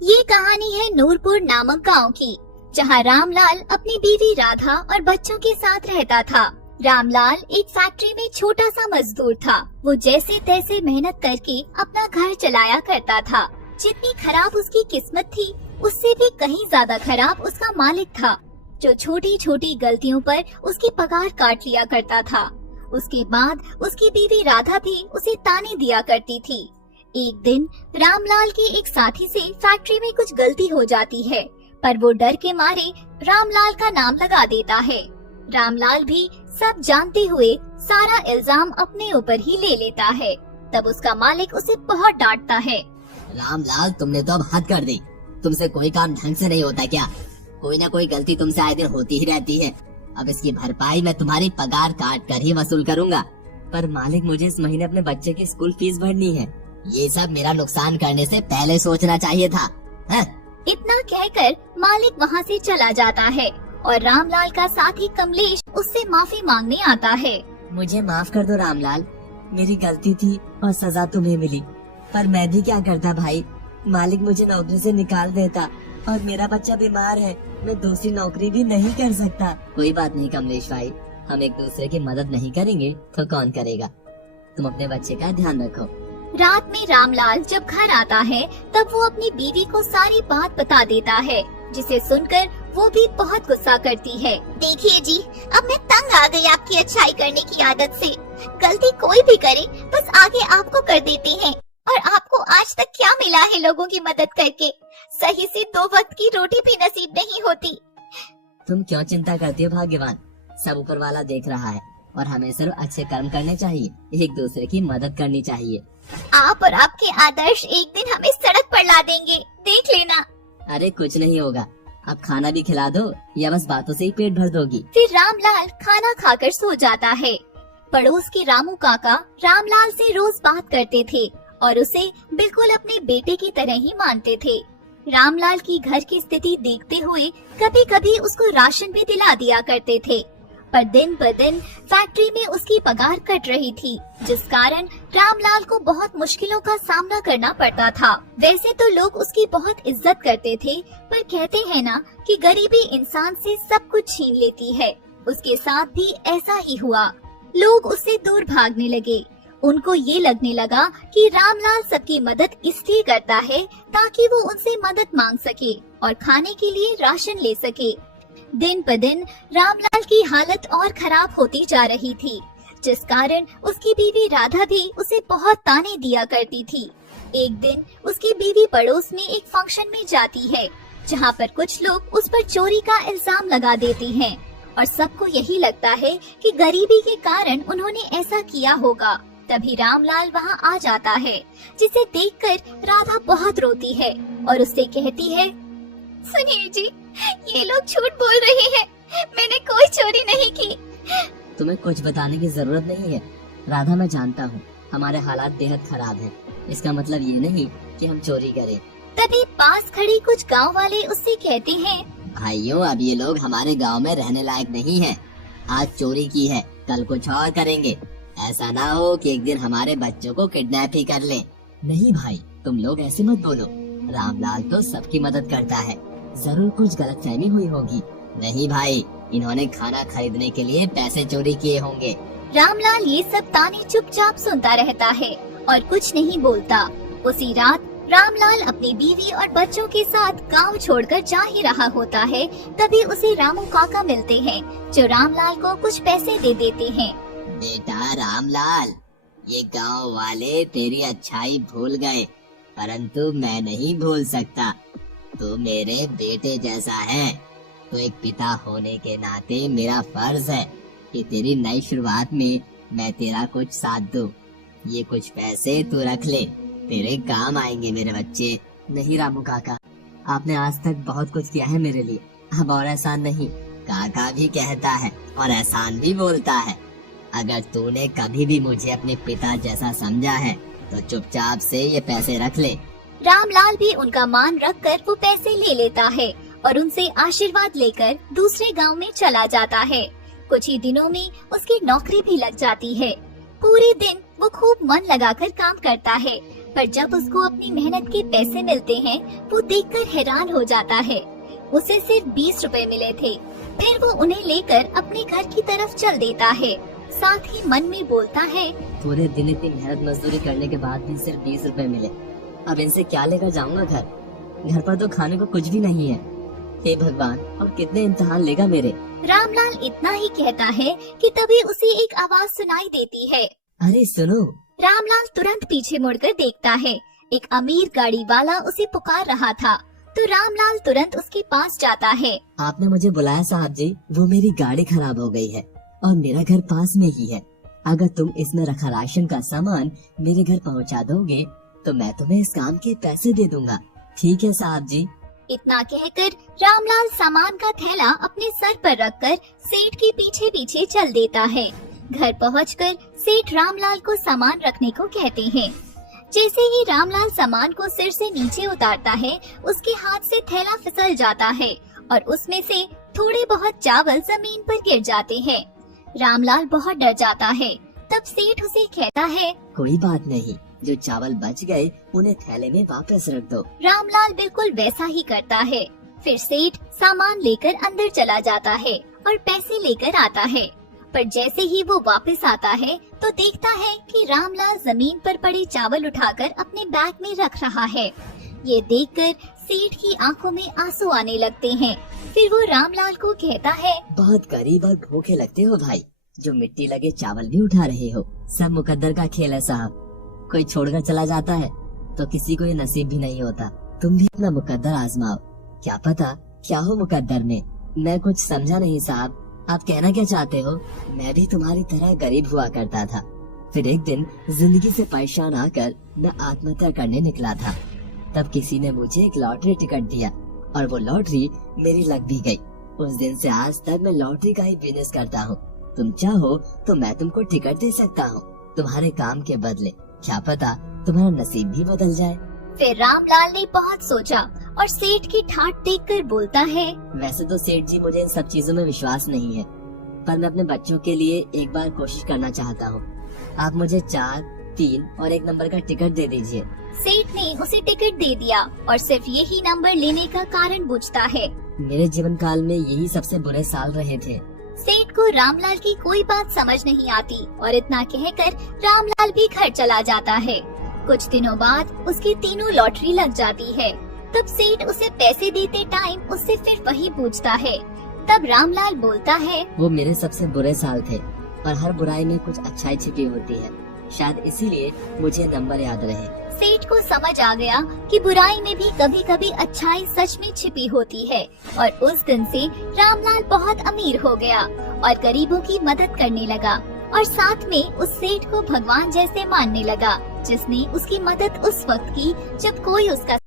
ये कहानी है नूरपुर नामक गांव की, जहां रामलाल अपनी बीवी राधा और बच्चों के साथ रहता था। रामलाल एक फैक्ट्री में छोटा सा मजदूर था। वो जैसे तैसे मेहनत करके अपना घर चलाया करता था। जितनी खराब उसकी किस्मत थी, उससे भी कहीं ज्यादा खराब उसका मालिक था, जो छोटी छोटी गलतियों पर उसकी पगार काट लिया करता था। उसके बाद उसकी बीवी राधा भी उसे ताने दिया करती थी। एक दिन रामलाल के एक साथी से फैक्ट्री में कुछ गलती हो जाती है, पर वो डर के मारे रामलाल का नाम लगा देता है। रामलाल भी सब जानते हुए सारा इल्जाम अपने ऊपर ही ले लेता है। तब उसका मालिक उसे बहुत डांटता है। रामलाल, तुमने तो अब हद कर दी। तुमसे कोई काम ढंग से नहीं होता क्या? कोई ना कोई गलती तुमसे आए दिन होती ही रहती है। अब इसकी भरपाई मैं तुम्हारी पगार काट कर ही वसूल करूंगा। पर मालिक, मुझे इस महीने अपने बच्चे की स्कूल फीस भरनी है। ये सब मेरा नुकसान करने से पहले सोचना चाहिए था। इतना कहकर मालिक वहाँ से चला जाता है और रामलाल का साथी कमलेश उससे माफी मांगने आता है। मुझे माफ कर दो रामलाल, मेरी गलती थी और सजा तुम्हें मिली। पर मैं भी क्या करता भाई, मालिक मुझे नौकरी से निकाल देता और मेरा बच्चा बीमार है, मैं दूसरी नौकरी भी नहीं कर सकता। कोई बात नहीं कमलेश भाई, हम एक दूसरे की मदद नहीं करेंगे तो कौन करेगा। तुम अपने बच्चे का ध्यान रखो। रात में रामलाल जब घर आता है, तब वो अपनी बीवी को सारी बात बता देता है, जिसे सुनकर वो भी बहुत गुस्सा करती है। देखिए जी, अब मैं तंग आ गई आपकी अच्छाई करने की आदत से। गलती कोई भी करे बस आगे आपको कर देते हैं, और आपको आज तक क्या मिला है लोगों की मदद करके? सही से 2 वक्त की रोटी भी नसीब नहीं होती। तुम क्यों चिंता करती हो भाग्यवान, सब ऊपर वाला देख रहा है और हमें सिर्फ अच्छे कर्म करने चाहिए, एक दूसरे की मदद करनी चाहिए। आप और आपके आदर्श एक दिन हमें सड़क पर ला देंगे, देख लेना। अरे कुछ नहीं होगा, अब खाना भी खिला दो या बस बातों से ही पेट भर दोगी। फिर रामलाल खाना खाकर सो जाता है। पड़ोस के रामू काका रामलाल से रोज बात करते थे और उसे बिल्कुल अपने बेटे की तरह ही मानते थे। रामलाल की घर की स्थिति देखते हुए कभी कभी उसको राशन भी दिला दिया करते थे, पर दिन ब दिन फैक्ट्री में उसकी पगार कट रही थी, जिस कारण रामलाल को बहुत मुश्किलों का सामना करना पड़ता था। वैसे तो लोग उसकी बहुत इज्जत करते थे, पर कहते हैं ना कि गरीबी इंसान से सब कुछ छीन लेती है। उसके साथ भी ऐसा ही हुआ। लोग उससे दूर भागने लगे। उनको ये लगने लगा कि रामलाल सबकी मदद इसलिए करता है ताकि वो उनसे मदद मांग सके और खाने के लिए राशन ले सके। दिन ब दिन रामलाल की हालत और खराब होती जा रही थी, जिस कारण उसकी बीवी राधा भी उसे बहुत ताने दिया करती थी। एक दिन उसकी बीवी पड़ोस में एक फंक्शन में जाती है, जहां पर कुछ लोग उस पर चोरी का इल्जाम लगा देते हैं और सबको यही लगता है कि गरीबी के कारण उन्होंने ऐसा किया होगा। तभी रामलाल वहां आ जाता है, जिसे देखकर राधा बहुत रोती है और उससे कहती है, सुनिए जी, ये लोग झूठ बोल रहे हैं, मैंने कोई चोरी नहीं की। तुम्हें कुछ बताने की जरूरत नहीं है राधा, मैं जानता हूँ हमारे हालात बेहद खराब हैं। इसका मतलब ये नहीं कि हम चोरी करें। तभी पास खड़ी कुछ गांव वाले उससे कहते हैं, भाइयों, अब ये लोग हमारे गांव में रहने लायक नहीं हैं। आज चोरी की है, कल कुछ और करेंगे। ऐसा ना हो कि एक दिन हमारे बच्चों को किडनैप ही कर ले। नहीं भाई, तुम लोग ऐसे मत बोलो। रामलाल तो सबकी मदद करता है, जरूर कुछ गलतफहमी हुई होगी। नहीं भाई, इन्होंने खाना खरीदने के लिए पैसे चोरी किए होंगे। रामलाल ये सब ताने चुपचाप सुनता रहता है और कुछ नहीं बोलता। उसी रात रामलाल अपनी बीवी और बच्चों के साथ गांव छोड़कर जा ही रहा होता है। तभी उसे रामू काका मिलते हैं, जो रामलाल को कुछ पैसे दे देते हैं। बेटा रामलाल, ये गांव वाले तेरी अच्छाई भूल गए, परंतु मैं नहीं भूल सकता। तू मेरे बेटे जैसा है, तो एक पिता होने के नाते मेरा फर्ज है कि तेरी नई शुरुआत में मैं तेरा कुछ साथ दूं। ये कुछ पैसे तू रख ले, तेरे काम आएंगे मेरे बच्चे। नहीं रामू काका, आपने आज तक बहुत कुछ किया है मेरे लिए, अब और एहसान नहीं। काका भी कहता है और एहसान भी बोलता है। अगर तूने कभी भी मुझे अपने पिता जैसा समझा है तो चुपचाप से ये पैसे रख ले। रामलाल भी उनका मान रखकर वो पैसे ले लेता है और उनसे आशीर्वाद लेकर दूसरे गांव में चला जाता है। कुछ ही दिनों में उसकी नौकरी भी लग जाती है। पूरे दिन वो खूब मन लगाकर काम करता है, पर जब उसको अपनी मेहनत के पैसे मिलते हैं वो देखकर हैरान हो जाता है। उसे सिर्फ 20 रुपए मिले थे। फिर वो उन्हें लेकर अपने घर की तरफ चल देता है। साथ ही मन में बोलता है, पूरे दिन इतनी मेहनत मजदूरी करने के बाद भी सिर्फ 20 रुपए मिले। अब इनसे क्या लेकर जाऊंगा घर पर तो खाने को कुछ भी नहीं है। हे भगवान, और कितने इम्तिहान लेगा मेरे। रामलाल इतना ही कहता है कि तभी उसे एक आवाज सुनाई देती है। अरे सुनो। रामलाल तुरंत पीछे मुड़कर देखता है। एक अमीर गाड़ी वाला उसे पुकार रहा था, तो रामलाल तुरंत उसके पास जाता है। आपने मुझे बुलाया साहब जी, वो मेरी गाड़ी खराब हो गई है और मेरा घर पास में ही है। अगर तुम इसमें रखा राशन का सामान मेरे घर पहुंचा दोगे तो मैं तुम्हें इस काम के पैसे दे दूंगा। ठीक है साहब जी। इतना कहकर रामलाल सामान का थैला अपने सर पर रखकर सेठ के पीछे पीछे चल देता है। घर पहुंचकर सेठ रामलाल को सामान रखने को कहते हैं। जैसे ही रामलाल सामान को सिर से नीचे उतारता है, उसके हाथ से थैला फिसल जाता है और उसमें से थोड़े बहुत चावल जमीन पर गिर जाते हैं। रामलाल बहुत डर जाता है। तब सेठ उसे कहता है, कोई बात नहीं, जो चावल बच गए उन्हें थैले में वापस रख दो। रामलाल बिल्कुल वैसा ही करता है। फिर सेठ सामान लेकर अंदर चला जाता है और पैसे लेकर आता है। पर जैसे ही वो वापस आता है तो देखता है कि रामलाल जमीन पर पड़े चावल उठाकर अपने बैग में रख रहा है। ये देखकर सेठ की आंखों में आंसू आने लगते हैं। फिर वो रामलाल को कहता है, बहुत गरीब और भूखे लगते हो भाई, जो मिट्टी लगे चावल भी उठा रहे हो। सब मुकद्दर का खेल है साहब, कोई छोड़कर चला जाता है तो किसी को ये नसीब भी नहीं होता। तुम भी अपना मुकद्दर आजमाओ, क्या पता क्या हो मुकद्दर में। मैं कुछ समझा नहीं साहब, आप कहना क्या चाहते हो? मैं भी तुम्हारी तरह गरीब हुआ करता था। फिर एक दिन जिंदगी से परेशान आकर मैं आत्महत्या करने निकला था। तब किसी ने मुझे एक लॉटरी टिकट दिया और वो लॉटरी मेरी लग भी गई। उस दिन से आज तक मैं लॉटरी का ही बिजनेस करता हूँ। तुम चाहो तो मैं तुमको टिकट दे सकता हूँ तुम्हारे काम के बदले। क्या पता तुम्हारा नसीब भी बदल जाए। फिर रामलाल ने बहुत सोचा और सेठ की ठाट देखकर बोलता है, वैसे तो सेठ जी मुझे इन सब चीजों में विश्वास नहीं है, पर मैं अपने बच्चों के लिए एक बार कोशिश करना चाहता हूँ। आप मुझे 4, 3 और 1 नंबर का टिकट दे दीजिए। सेठ ने उसे टिकट दे दिया और सिर्फ यही नंबर लेने का कारण पूछता है। मेरे जीवन काल में यही सबसे बुरे साल रहे थे। सेठ को रामलाल की कोई बात समझ नहीं आती और इतना कहकर रामलाल भी घर चला जाता है। कुछ दिनों बाद उसकी तीनों लॉटरी लग जाती है। तब सेठ उसे पैसे देते टाइम उससे फिर वही पूछता है। तब रामलाल बोलता है, वो मेरे सबसे बुरे साल थे और हर बुराई में कुछ अच्छाई छिपी होती है, शायद इसीलिए मुझे नंबर याद रहे। सेठ को समझ आ गया कि बुराई में भी कभी कभी अच्छाई सच में छिपी होती है और उस दिन से रामलाल बहुत अमीर हो गया और गरीबों की मदद करने लगा और साथ में उस सेठ को भगवान जैसे मानने लगा, जिसने उसकी मदद उस वक्त की जब कोई उसका